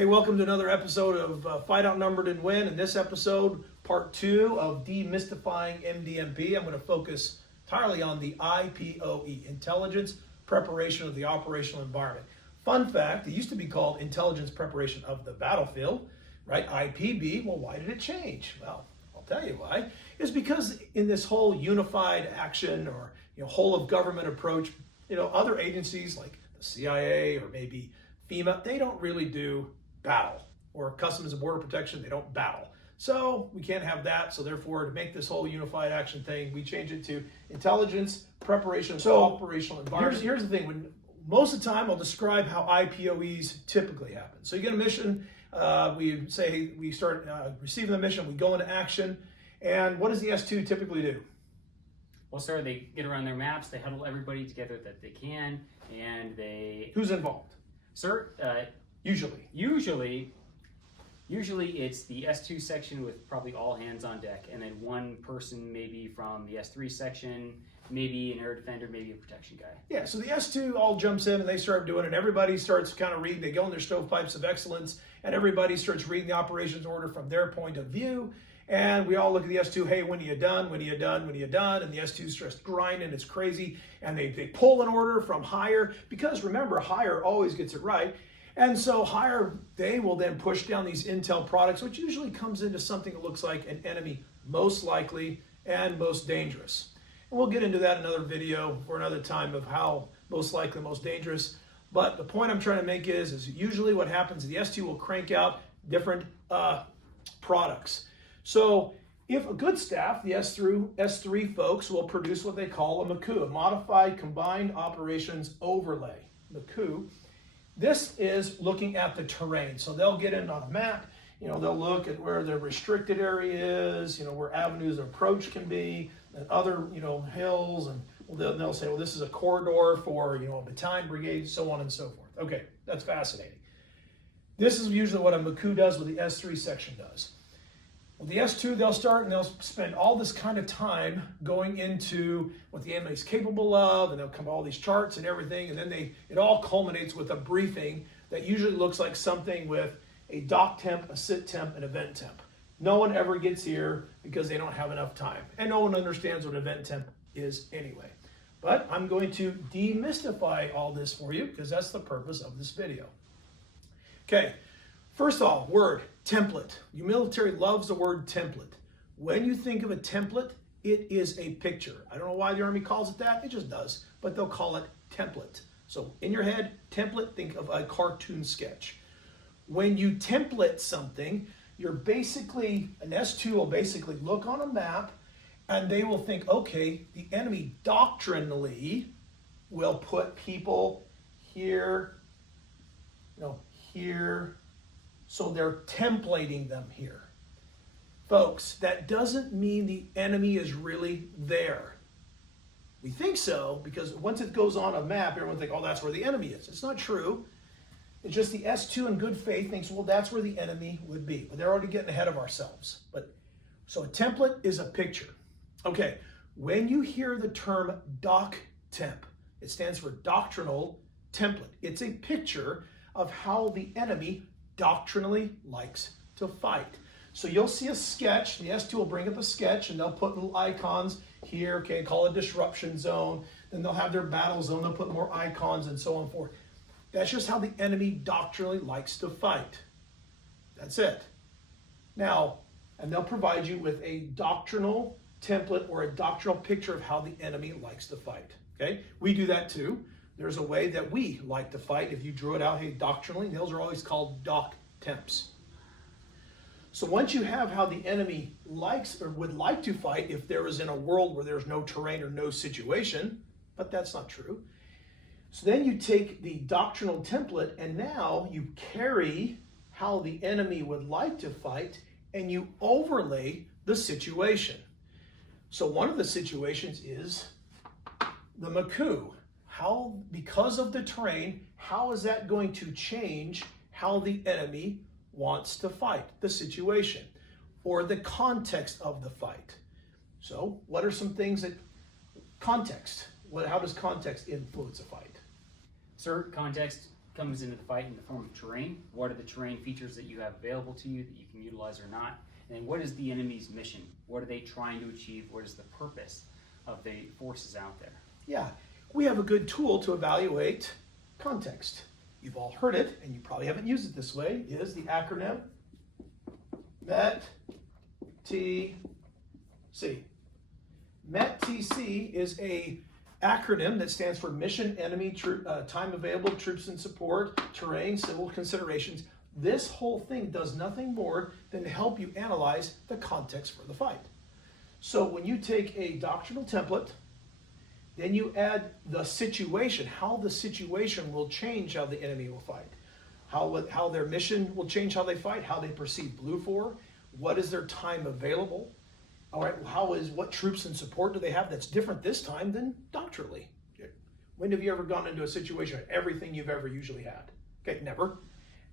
Hey, welcome to another episode of Fight Outnumbered and Win. In this episode, part 2 of Demystifying MDMP, I'm going to focus entirely on the IPOE, Intelligence Preparation of the Operational Environment. Fun fact, it used to be called Intelligence Preparation of the Battlefield, right? IPB, well, why did it change? Well, I'll tell you why. It's because in this whole unified action or whole of government approach, other agencies like the CIA or maybe FEMA, they don't really do battle, or Customs and Border Protection, they don't battle. So we can't have that. So therefore, to make this whole unified action thing, we change it to Intelligence Preparation of Operational Environment. Here's the thing, most of the time I'll describe how IPOEs typically happen. So you get a mission, we start receiving the mission, we go into action, and what does the S2 typically do? Well, sir, they get around their maps, they huddle everybody together that they can, and they... Who's involved? Sir, Usually it's the S2 section with probably all hands on deck, and then one person maybe from the S3 section, maybe an air defender, maybe a protection guy. Yeah, so the S2 all jumps in and they start doing it, and everybody starts kind of reading, they go in their stovepipes of excellence, and everybody starts reading the operations order from their point of view, and we all look at the S2, hey, when are you done, when are you done, when are you done, and the S2 starts grinding, it's crazy, and they pull an order from higher, because remember, higher always gets it right. And so higher, they will then push down these intel products, which usually comes into something that looks like an enemy most likely and most dangerous. And we'll get into that in another video for another time of how most likely, most dangerous. But the point I'm trying to make is usually what happens, the S2 will crank out different products. So if a good staff, the S3 folks will produce what they call a MCOO, a Modified Combined Operations Overlay, MCOO. This is looking at the terrain. So they'll get in on a map, they'll look at where the restricted area is, where avenues of approach can be, and other, hills, and they'll say, well, this is a corridor for, a battalion, brigade, so on and so forth. Okay, that's fascinating. This is usually what a MCOO does, what the S3 section does. Well, the S2, they'll start and they'll spend all this kind of time going into what the enemy is capable of, and they'll come to all these charts and everything, and then it all culminates with a briefing that usually looks like something with a doc temp, a sit temp, and event temp. No one ever gets here because they don't have enough time, and no one understands what event temp is anyway. But I'm going to demystify all this for you because that's the purpose of this video. Okay. First off, word, template. Your military loves the word template. When you think of a template, it is a picture. I don't know why the Army calls it that, it just does, but they'll call it template. So in your head, template, think of a cartoon sketch. When you template something, you're basically, an S2 will basically look on a map and they will think, okay, the enemy doctrinally will put people here, here, so they're templating them here. Folks, that doesn't mean the enemy is really there. We think so because once it goes on a map, everyone thinks, oh, that's where the enemy is. It's not true. It's just the S2 in good faith thinks, well, that's where the enemy would be. But they're already getting ahead of ourselves. So a template is a picture. Okay, when you hear the term doc temp, it stands for doctrinal template. It's a picture of how the enemy doctrinally likes to fight. So you'll see a sketch, the S2 will bring up a sketch and they'll put little icons here, okay, call it disruption zone, then they'll have their battle zone, they'll put more icons and so on and forth. That's just how the enemy doctrinally likes to fight. That's it. Now, and they'll provide you with a doctrinal template or a doctrinal picture of how the enemy likes to fight, okay? We do that too. There's a way that we like to fight. If you drew it out, hey, doctrinally, those are always called doc temps. So once you have how the enemy likes or would like to fight if there is in a world where there's no terrain or no situation, but that's not true. So then you take the doctrinal template and now you carry how the enemy would like to fight and you overlay the situation. So one of the situations is the MCOO. How, because of the terrain, how is that going to change how the enemy wants to fight, the situation, or the context of the fight? So what are some things that, context, how does context influence a fight? Sir, context comes into the fight in the form of terrain. What are the terrain features that you have available to you that you can utilize or not? And then what is the enemy's mission? What are they trying to achieve? What is the purpose of the forces out there? Yeah, we have a good tool to evaluate context. You've all heard it, and you probably haven't used it this way, is the acronym MET-TC. MET-TC is a acronym that stands for Mission, Enemy, Time Available, Troops and Support, Terrain, Civil Considerations. This whole thing does nothing more than to help you analyze the context for the fight. So when you take a doctrinal template, then you add the situation, how the situation will change how the enemy will fight, how their mission will change how they fight, how they perceive blue for, what is their time available, all right, what troops and support do they have that's different this time than doctrinally? When have you ever gone into a situation with everything you've ever usually had? Okay, never.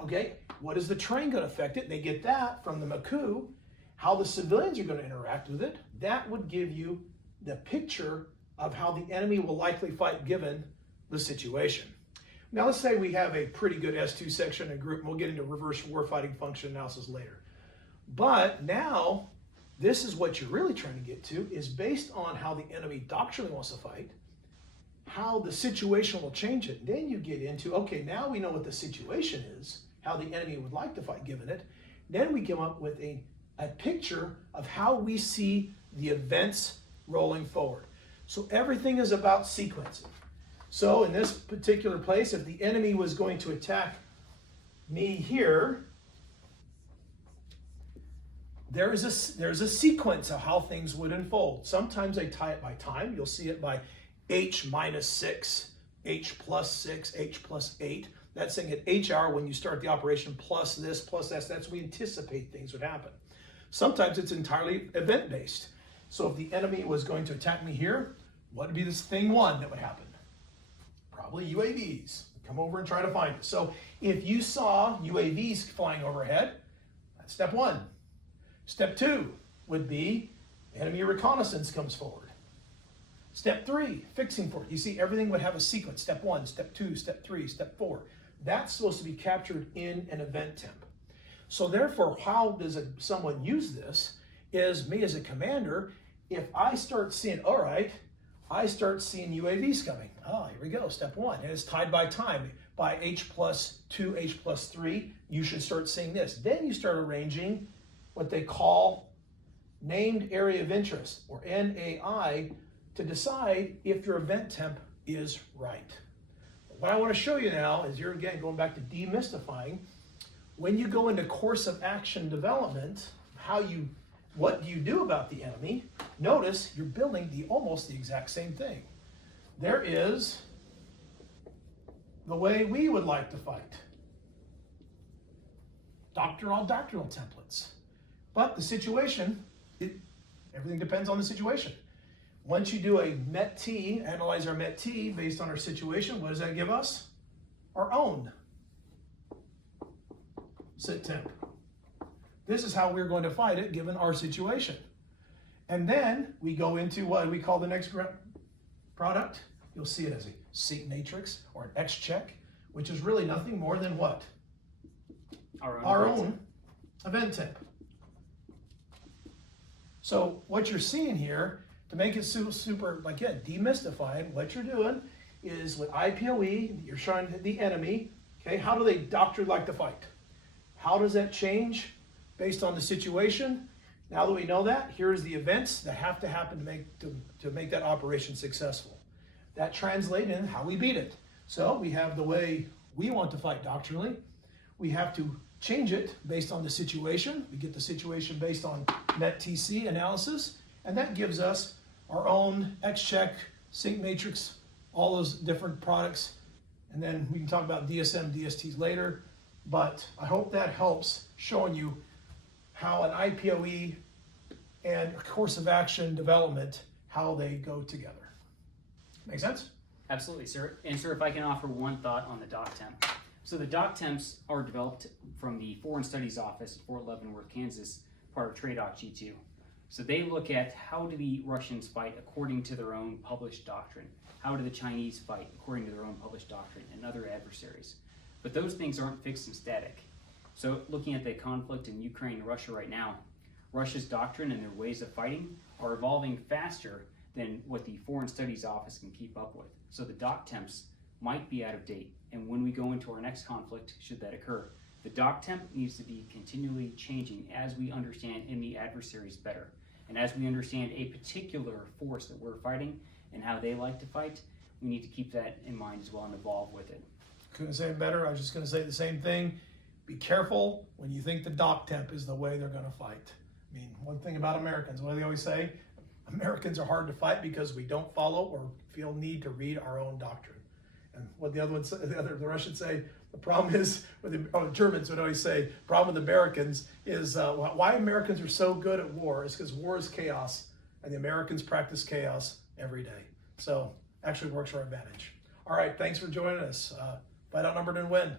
Okay, what is the terrain going to affect it? They get that from the MACU. How the civilians are going to interact with it, that would give you the picture of how the enemy will likely fight given the situation. Now let's say we have a pretty good S2 section and group, and we'll get into reverse warfighting function analysis later. But now, this is what you're really trying to get to, is based on how the enemy doctrinally wants to fight, how the situation will change it. Then you get into, okay, now we know what the situation is, how the enemy would like to fight given it. Then we come up with a picture of how we see the events rolling forward. So everything is about sequencing. So in this particular place, if the enemy was going to attack me here, there's a sequence of how things would unfold. Sometimes they tie it by time. You'll see it by H-6, H+6, H+8. That's saying at H hour when you start the operation plus this, plus that. That's when we anticipate things would happen. Sometimes it's entirely event-based. So if the enemy was going to attack me here, what would be this thing one that would happen? Probably UAVs. Come over and try to find it. So if you saw UAVs flying overhead, that's step one. Step two would be enemy reconnaissance comes forward. Step three, fixing for it. You see, everything would have a sequence. Step one, step two, step three, step four. That's supposed to be captured in an event temp. So therefore, how does someone use this is me as a commander, if I start seeing, all right, I start seeing UAVs coming. Oh, here we go, step one. And it's tied by time. By H+2, H+3, you should start seeing this. Then you start arranging what they call named area of interest, or NAI, to decide if your event temp is right. What I want to show you now is you're again going back to demystifying. When you go into course of action development, what do you do about the enemy? Notice you're building almost the exact same thing. There is the way we would like to fight. Doctrinal templates. But the situation, everything depends on the situation. Once you do a MET-T, analyze our MET-T based on our situation, what does that give us? Our own sit temp. This is how we're going to fight it given our situation. And then we go into what we call the next product. You'll see it as a sync matrix or an X check, which is really nothing more than what? Our own event temp. So what you're seeing here, to make it super, again, demystifying, what you're doing is with IPOE, you're showing the enemy, okay, how do they doctrinally like to fight? How does that change based on the situation? Now that we know that, here's the events that have to happen to make that operation successful. That translates in how we beat it. So we have the way we want to fight doctrinally. We have to change it based on the situation. We get the situation based on MET-TC analysis, and that gives us our own X-check, sync matrix, all those different products. And then we can talk about DSM, DSTs later. But I hope that helps showing you how an IPOE and course of action development, how they go together. Make sense? Absolutely, sir. And sir, if I can offer one thought on the doc temp. So the doc temps are developed from the Foreign Studies Office at Fort Leavenworth, Kansas, part of TRADOC G2. So they look at how do the Russians fight according to their own published doctrine? How do the Chinese fight according to their own published doctrine and other adversaries? But those things aren't fixed and static. So looking at the conflict in Ukraine and Russia right now, Russia's doctrine and their ways of fighting are evolving faster than what the Foreign Studies Office can keep up with. So the doc temps might be out of date. And when we go into our next conflict, should that occur, the doc temp needs to be continually changing as we understand enemy adversaries better. And as we understand a particular force that we're fighting and how they like to fight, we need to keep that in mind as well and evolve with it. Couldn't say it better. I was just going to say the same thing. Be careful when you think the doc temp is the way they're going to fight. I mean, one thing about Americans, what do they always say? Americans are hard to fight because we don't follow or feel need to read our own doctrine. And what the Russians say, the problem is, the Germans would always say, problem with Americans is why Americans are so good at war is because war is chaos, and the Americans practice chaos every day. So actually works to our advantage. All right, thanks for joining us. Fight outnumbered and win.